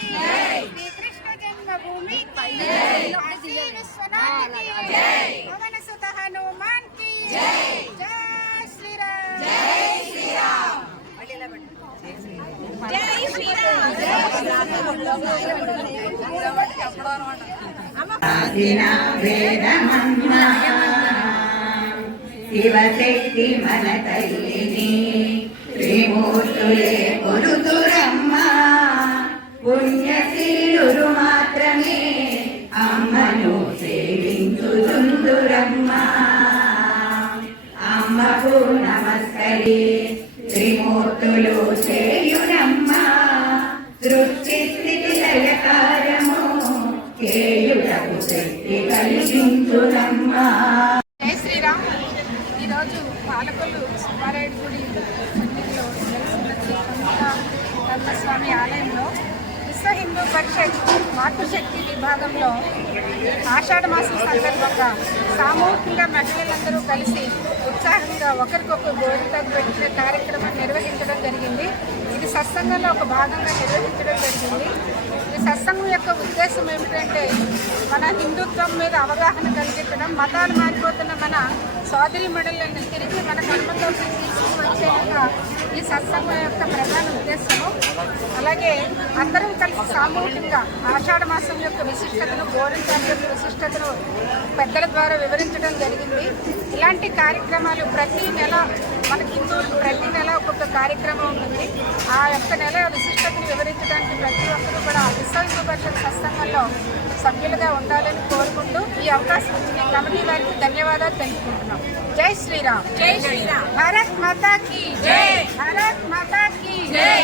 శ్రీకృష్ణ జన్మభూమికి కాశీ విశ్వనాథకి పవన సుత హనుమాన్కి. జై. శ్రీరామ్. జై శ్రీరామ్. జై ఆదిన వేదమన్న శివశక్తి మన తల్లిని త్రిమూర్తులే. పుణ్యశీలు మాత్రమే అమ్మను సేవించుతుందురమ్మ అమ్మకు నమస్కరి త్రిమూర్తులు చేయునమ్మ సృష్టి స్థితి లయకారము చేయుటకు శక్తి కలిగించునమ్మా శ్రీరామ్. ఈరోజు పాలకొల్లు సుబ్బారాయుడు గుడి సన్నిధిలో వెలిసిన ధర్మస్వామి ఆలయంలో విశ్వ హిందూ పరిషత్ మాతృశక్తి విభాగంలో ఆషాఢ మాసం సందర్భంగా సామూహికంగా మహిళలందరూ కలిసి ఉత్సాహంగా ఒకరికొకరు గోరితకు పెట్టిన కార్యక్రమం నిర్వహించడం జరిగింది. ఇది సత్సంగంలో ఒక భాగంగా నిర్వహించడం జరిగింది. ఈ సత్సంగం యొక్క ఉద్దేశం ఏమిటంటే మన హిందుత్వం మీద అవగాహన కలిగించడం మతాలు మారిపోతున్న మన సోదరి మండలను తిరిగి మన కర్మతో తీసుకువచ్చేలాగా ఈ సత్సంగం యొక్క ప్రధాన ఉద్దేశము. అలాగే అందరం కలిసి సామూహికంగా ఆషాఢ మాసం యొక్క విశిష్టతను గోరింటాల యొక్క విశిష్టతను పెద్దల ద్వారా వివరించడం జరిగింది. ఇలాంటి కార్యక్రమాలు ప్రతి నెల మన హిందువులకు ప్రతి నెల ఒక్కొక్క కార్యక్రమం ఉంటుంది. ఆ యొక్క నెల విశిష్టతను వివరించడానికి ప్రతి ఒక్కరు కూడా విశ్వ హిందూ పరిషత్ సత్సంగంలో సభ్యులుగా ఉండాలని కోరుకుంటూ ఈ అవకాశం ఇచ్చిన కమిటీ వారికి ధన్యవాదాలు తెలుపుకుంటున్నాం. జై శ్రీరామ్. జై శ్రీరామ్. భారత్ మాతా కీ జై. భారత్ మాతా కీ జై.